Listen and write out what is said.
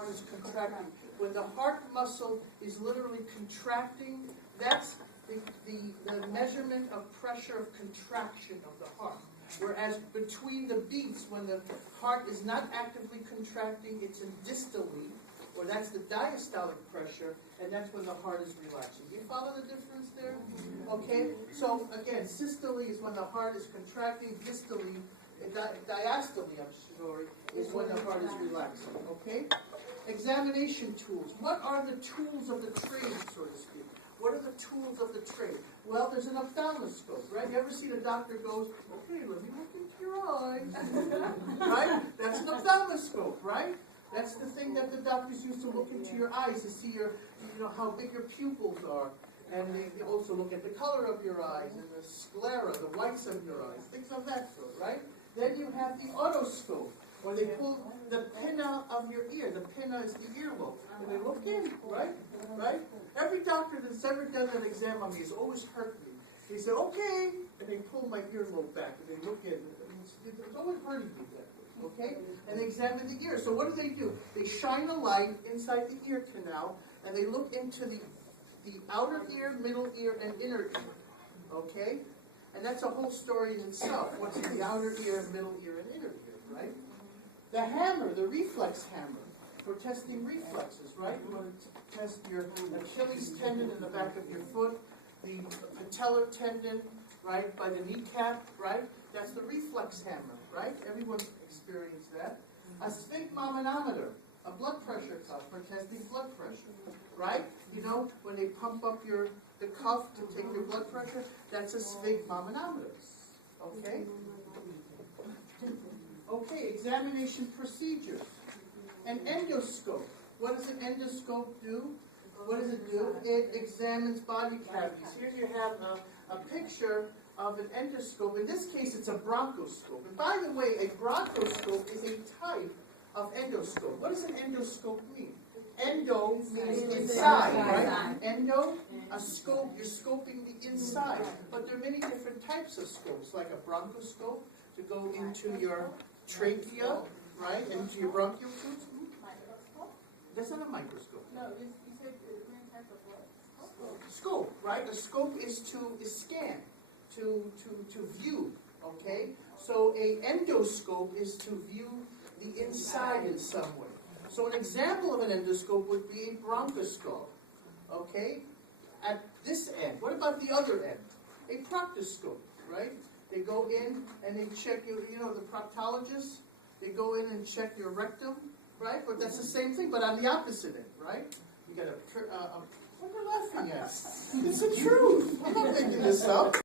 heart is contracting. When the heart muscle is literally contracting, that's the measurement of pressure of contraction of the heart. Whereas between the beats, when the heart is not actively contracting, it's in dystole, or that's the diastolic pressure, and that's when the heart is relaxing. Do you follow the difference there? Okay, so again, systole is when the heart is contracting, dystole, diastole, I'm sorry, is when the heart is relaxing. Okay? Examination tools. What are the tools of the trade, so to speak? What are the tools of the trade? Well, there's an ophthalmoscope, right? You ever seen a doctor goes, okay, let me look into your eyes, right? That's an ophthalmoscope, right? That's the thing that the doctors use to look into your eyes to see your, how big your pupils are. And they also look at the color of your eyes and the sclera, the whites of your eyes, things of that sort, right? Then you have the otoscope, where they pull the pinna of your ear. The pinna is the earlobe. And they look in, right? Right? Every doctor that's ever done an exam on me has always hurt me. He said, okay, and they pull my earlobe back, and they look in. It's always hurting me that way, okay? And they examine the ear. So what do? They shine a light inside the ear canal, and they look into the outer ear, middle ear, and inner ear, okay? And that's a whole story in itself. What's in the outer ear, middle ear, and inner ear, right? The hammer, the reflex hammer, for testing reflexes, right? You want to test your Achilles tendon in the back of your foot, the patellar tendon, right, by the kneecap, right? That's the reflex hammer, right? Everyone's experienced that. A sphygmomanometer, a blood pressure cuff for testing blood pressure, right? You know, when they pump up the cuff to take your blood pressure, that's a sphygmomanometer, okay? Okay, examination procedures. An endoscope. What does an endoscope do? What does it do? It examines body cavities. Here you have a picture of an endoscope. In this case, it's a bronchoscope. And by the way, a bronchoscope is a type of endoscope. What does an endoscope mean? Endo means inside, right? Endo, a scope, you're scoping the inside. But there are many different types of scopes, like a bronchoscope to go into your trachea, right, into your bronchial tubes. That's not a microscope. No, you said different type of what? Scope, right? A scope is scan, to view, okay? So a endoscope is to view the inside in some way. So an example of an endoscope would be a bronchoscope, okay? At this end. What about the other end? A proctoscope, right? They go in and they check the proctologists, they go in and check your rectum, right? But that's the same thing, but on the opposite end, right? You got what are you laughing at? It's the truth. I'm not making this up.